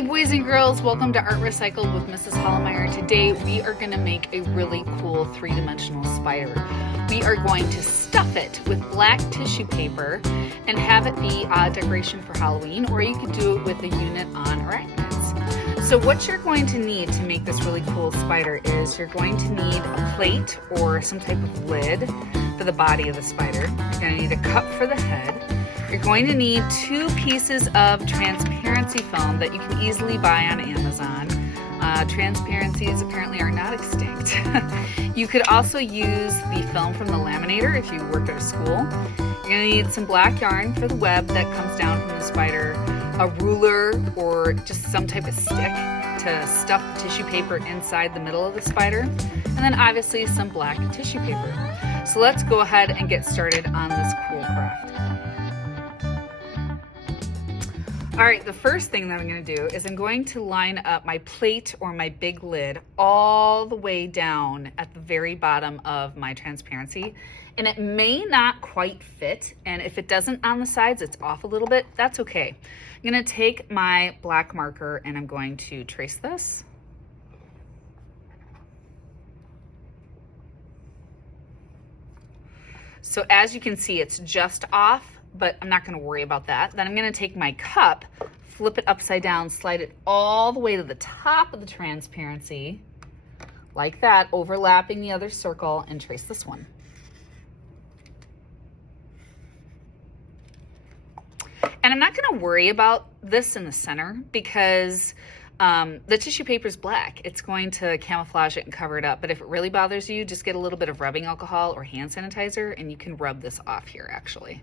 Hey boys and girls, welcome to Art Recycled with Mrs. Hollemeyer. Today we are going to make a really cool three-dimensional spider. We are going to stuff it with black tissue paper and have it be a decoration for Halloween, or you could do it with a unit on arachnids. So what you're going to need to make this really cool spider is you're going to need a plate or some type of lid for the body of the spider. You're going to need a cup for the head. You're going to need 2 pieces of transparency foam that you can easily buy on Amazon. Transparencies apparently are not extinct. You could also use the film from the laminator if you work at a school. You're going to need some black yarn for the web that comes down from the spider, a ruler or just some type of stick to stuff the tissue paper inside the middle of the spider, and then obviously some black tissue paper. So let's go ahead and get started on this cool craft. All right, the first thing that I'm going to do is I'm going to line up my plate or my big lid all the way down at the very bottom of my transparency. And it may not quite fit, and if it doesn't on the sides, it's off a little bit, that's okay. I'm going to take my black marker and I'm going to trace this. So as you can see, it's just off, but I'm not going to worry about that. Then I'm going to take my cup, flip it upside down, slide it all the way to the top of the transparency, like that, overlapping the other circle, and trace this one. And I'm not going to worry about this in the center because the tissue paper is black. It's going to camouflage it and cover it up. But if it really bothers you, just get a little bit of rubbing alcohol or hand sanitizer and you can rub this off here actually.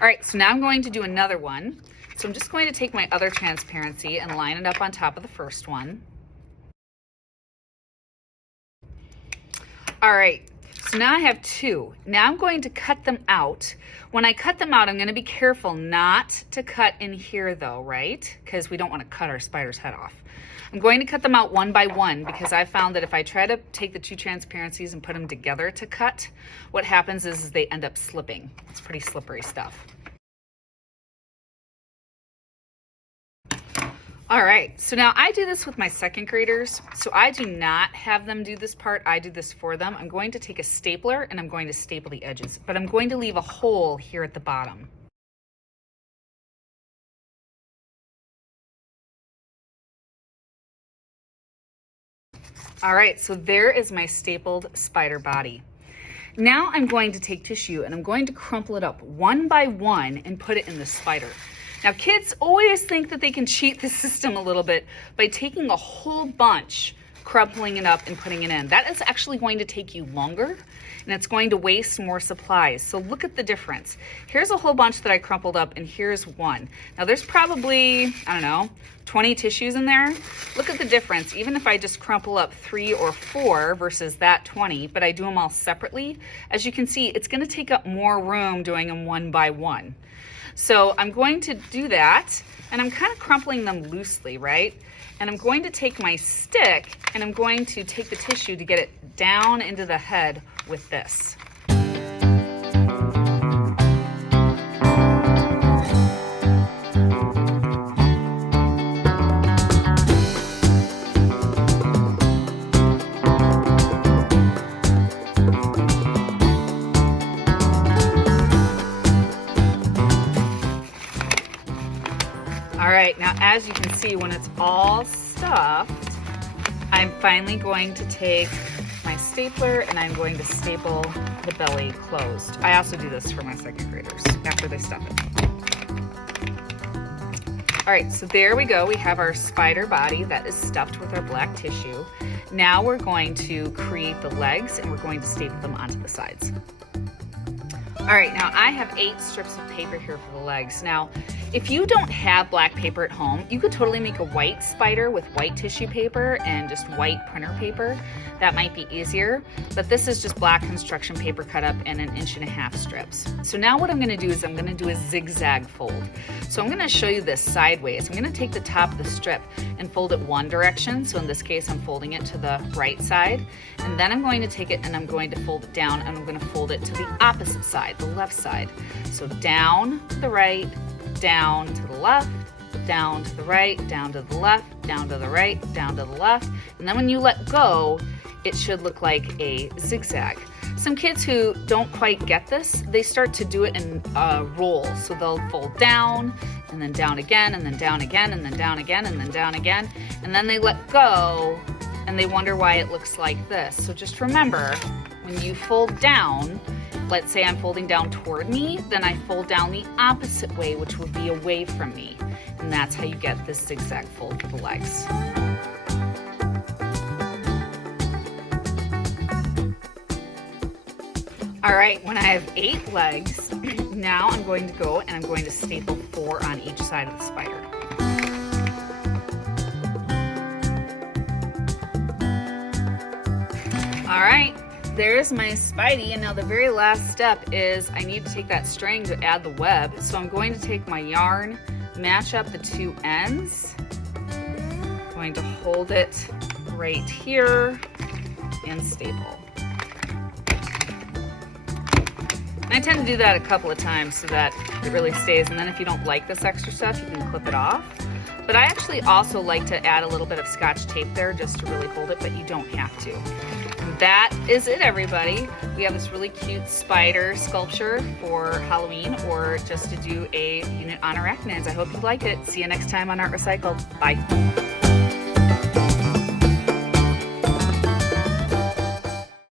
All right, so now I'm going to do another one. So I'm just going to take my other transparency and line it up on top of the first one. All right, so now I have 2. Now I'm going to cut them out. When I cut them out, I'm going to be careful not to cut in here though, right? Because we don't want to cut our spider's head off. I'm going to cut them out one by one because I found that if I try to take the 2 transparencies and put them together to cut, what happens is they end up slipping. It's pretty slippery stuff. All right, so now I do this with my second graders. So I do not have them do this part, I do this for them. I'm going to take a stapler and I'm going to staple the edges, but I'm going to leave a hole here at the bottom. All right, so there is my stapled spider body. Now I'm going to take tissue and I'm going to crumple it up one by one and put it in the spider. Now kids always think that they can cheat the system a little bit by taking a whole bunch, crumpling it up and putting it in. That is actually going to take you longer and it's going to waste more supplies. So look at the difference. Here's a whole bunch that I crumpled up and here's one. Now there's probably, I don't know, 20 tissues in there. Look at the difference. Even if I just crumple up 3 or 4 versus that 20, but I do them all separately, as you can see, it's going to take up more room doing them one by one. So I'm going to do that and I'm kind of crumpling them loosely, right? And I'm going to take my stick and I'm going to take the tissue to get it down into the head with this. All right, now as you can see, when it's all stuffed, I'm finally going to take my stapler and I'm going to staple the belly closed. I also do this for my second graders after they stuff it. All right, so there we go. We have our spider body that is stuffed with our black tissue. Now we're going to create the legs and we're going to staple them onto the sides. All right, now I have 8 strips of paper here for the legs. Now, if you don't have black paper at home, you could totally make a white spider with white tissue paper and just white printer paper. That might be easier, but this is just black construction paper cut up in 1.5 inch strips. So now what I'm gonna do is I'm gonna do a zigzag fold. So I'm gonna show you this sideways. I'm gonna take the top of the strip and fold it one direction. So in this case, I'm folding it to the right side. And then I'm going to take it and I'm going to fold it down and I'm gonna fold it to the opposite side, the left side. So down to the right, down to the left, down to the right, down to the left, down to the right, down to the left. And then when you let go, it should look like a zigzag. Some kids who don't quite get this, they start to do it in a roll. So they'll fold down, and then down again, and then down again, and then down again, and then down again. And then they let go, and they wonder why it looks like this. So just remember, when you fold down, let's say I'm folding down toward me, then I fold down the opposite way, which would be away from me. And that's how you get this zigzag fold for the legs. All right, when I have 8 legs, now I'm going to go and I'm going to staple 4 on each side of the spider. All right, there's my Spidey, and now the very last step is I need to take that string to add the web. So I'm going to take my yarn, match up the 2 ends. I'm going to hold it right here and staple. And I tend to do that a couple of times so that it really stays, and then if you don't like this extra stuff, you can clip it off. But I actually also like to add a little bit of Scotch tape there just to really hold it, but you don't have to. And that is it, everybody. We have this really cute spider sculpture for Halloween, or just to do a unit on arachnids. I hope you like it. See you next time on Art Recycled. Bye.